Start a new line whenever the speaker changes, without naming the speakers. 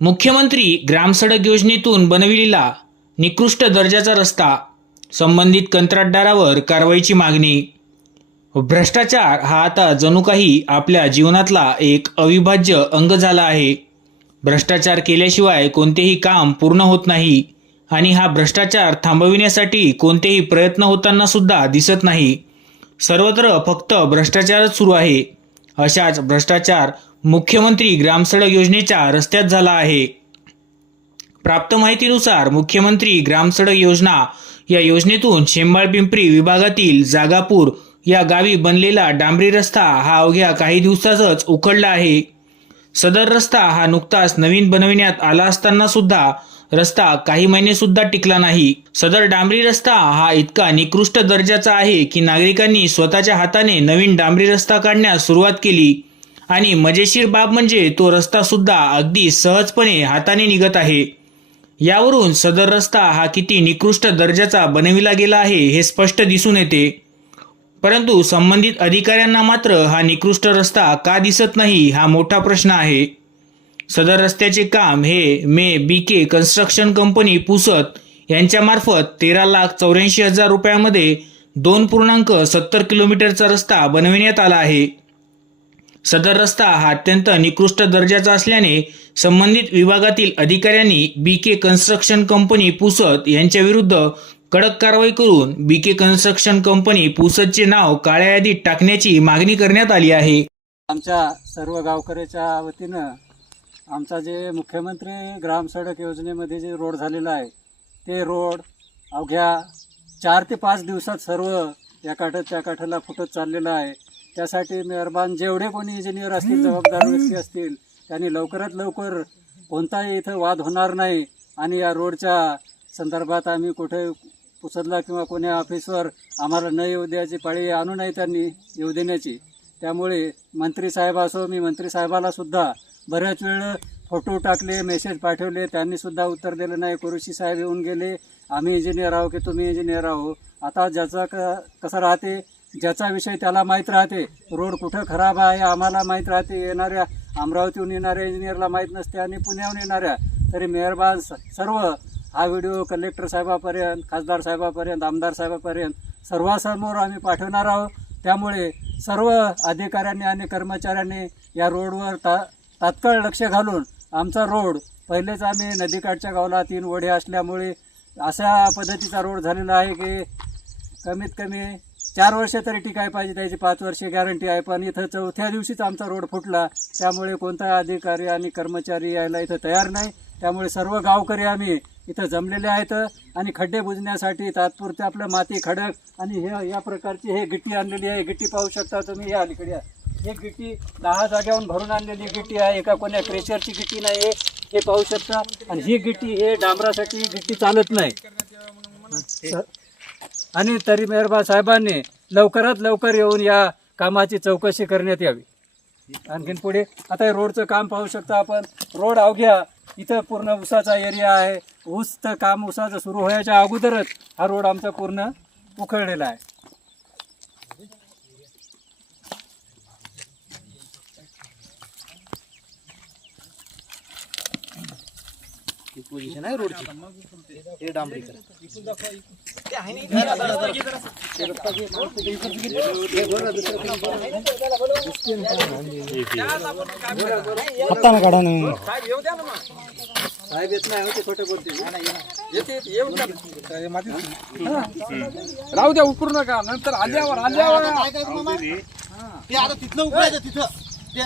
मुख्यमंत्री ग्रामसडक योजनेतून बनविलेला निकृष्ट दर्जाचा रस्ता संबंधित कंत्राटदारावर कारवाईची मागणी. भ्रष्टाचार हा आता जणू काही आपल्या जीवनातला एक अविभाज्य अंग झाला आहे. भ्रष्टाचार केल्याशिवाय कोणतेही काम पूर्ण होत नाही आणि हा भ्रष्टाचार थांबविण्यासाठी कोणतेही प्रयत्न होताना सुद्धा दिसत नाही. सर्वत्र फक्त भ्रष्टाचारच सुरू आहे. अशाच भ्रष्टाचार मुख्यमंत्री ग्रामसडक योजनेच्या रस्त्यात झाला आहे. प्राप्त माहितीनुसार मुख्यमंत्री ग्रामसडक योजना या योजनेतून शेंबाळ पिंपरी विभागातील जागापूर या गावी बनलेला डांबरी रस्ता हा अवघ्या काही दिवसातच उखडला आहे. सदर रस्ता हा नुकताच नवीन बनविण्यात आला असताना सुद्धा रस्ता काही महिने सुद्धा टिकला नाही. सदर डांबरी रस्ता हा इतका निकृष्ट दर्जाचा आहे की नागरिकांनी स्वतःच्या हाताने नवीन डांबरी रस्ता काढण्यास सुरुवात केली. आणि मजेशीर बाब म्हणजे तो रस्ता सुद्धा अगदी सहजपणे हाताने निघत आहे. यावरून सदर रस्ता हा किती निकृष्ट दर्जाचा बनविला गेला आहे हे स्पष्ट दिसून येते. परंतु संबंधित अधिकाऱ्यांना मात्र हा निकृष्ट रस्ता का दिसत नाही हा मोठा प्रश्न आहे. सदर रस्त्याचे काम हे may be K construction company पुसत यांच्यामार्फत तेरा लाख चौऱ्याऐंशी हजार रुपयामध्ये दोन पूर्णांक सत्तर किलोमीटरचा रस्ता बनविण्यात आला आहे. सदर रस्ता हा अत्यंत निकृष्ट दर्जाचा असल्याने संबंधित विभागातील अधिकाऱ्यांनी बी के कन्स्ट्रक्शन कंपनी पुसत यांच्या विरुद्ध कडक कारवाई करून बी के कन्स्ट्रक्शन कंपनी पुसतचे नाव काळ्या यादीत टाकण्याची मागणी करण्यात आली आहे.
आमच्या सर्व गावकऱ्याच्या वतीनं आमचा जे मुख्यमंत्री ग्राम सडक योजनेमध्ये जे रोड झालेला आहे ते रोड अवघ्या चार ते पाच दिवसात सर्व या काठत त्या काठाला फुटत चाललेलं आहे. त्यासाठी मेहरबान जेवढे कोणी इंजिनियर असतील जबाबदार व्यक्ती असतील त्यांनी लवकरात लवकर कोणताही इथं वाद होणार नाही आणि या रोडच्या संदर्भात आम्ही कुठे पुसदला किंवा कोण्या ऑफिसवर आम्हाला न येऊ द्यायची पाळी आणू नाही त्यांनी येऊ देण्याची. त्यामुळे मंत्री साहेब असो मी मंत्री साहेबाला सुद्धा बऱ्याच वेळ फोटो टाकले मेसेज पाठवले त्यांनी सुद्धा उत्तर दिलं नाही. कुरुशी साहेब येऊन गेले आम्ही इंजिनियर आहो की तुम्ही इंजिनियर आहो आता ज्याचा क कसं राहते ज्याचा विषय त्याला माहीत राहते. रोड कुठं खराब आहे आम्हाला माहीत राहते. येणाऱ्या अमरावतीहून येणाऱ्या इंजिनियरला माहीत नसते आणि पुण्याहून येणाऱ्या. तरी मेहरबान स- सर्व हा व्हिडिओ कलेक्टर साहेबापर्यंत खासदार साहेबापर्यंत आमदार साहेबापर्यंत सर्वांसमोर आम्ही पाठवणार आहोत. त्यामुळे सर्व अधिकाऱ्यांनी आणि कर्मचाऱ्यांनी या रोडवर ता तात्काळ लक्ष घालून आमचा रोड पहिलेच आम्ही नदीकाठच्या गावाला तीन वडे असल्यामुळे अशा पद्धतीचा रोड झालेला आहे की कमीत कमी चार वर्ष तरी टिकाय पाहिजे त्याची पाच वर्षे गॅरंटी आहे. पण इथं चौथ्या दिवशीच आमचा रोड फुटला. त्यामुळे कोणता अधिकारी आणि कर्मचारी यायला इथं तयार नाही. त्यामुळे सर्व गावकरी आम्ही इथं जमलेले आहेत आणि खड्डे बुजण्यासाठी तात्पुरते आपलं माती खडक आणि हे या प्रकारची हे गिट्टी आणलेली आहे. गिट्टी पाहू शकता तुम्ही या अलीकडे या. हे गिट्टी दहा जाग्याहून भरून आणलेली गिट्टी आहे. एका कोण्या क्रेशरची गिट्टी नाही आहे. हे पाहू शकता. आणि ही गिट्टी हे डांबरासाठी गिट्टी चालत नाही. आणि तरी मेहरबा साहेबांनी लवकरात लवकर येऊन या कामाची चौकशी करण्यात यावी. आणखीन पुढे आता हे रोडचं काम पाहू शकता आपण. रोड अवघ्या इथं पूर्ण ऊसाचा एरिया आहे. ऊसचं काम ऊसाचं सुरू व्हायच्या अगोदरच हा रोड आमचा पूर्ण उखळलेला आहे.
पोझिशन आहे रोडची? हे डांबरीकर
हाताने काढा ना
साहेब येत नाही हो, ते खोटं बोलते
राहू द्या उकरू नका. नंतर आल्यावर आल्यावर.
ते आता तिथलं उकळायचं तिथं. ते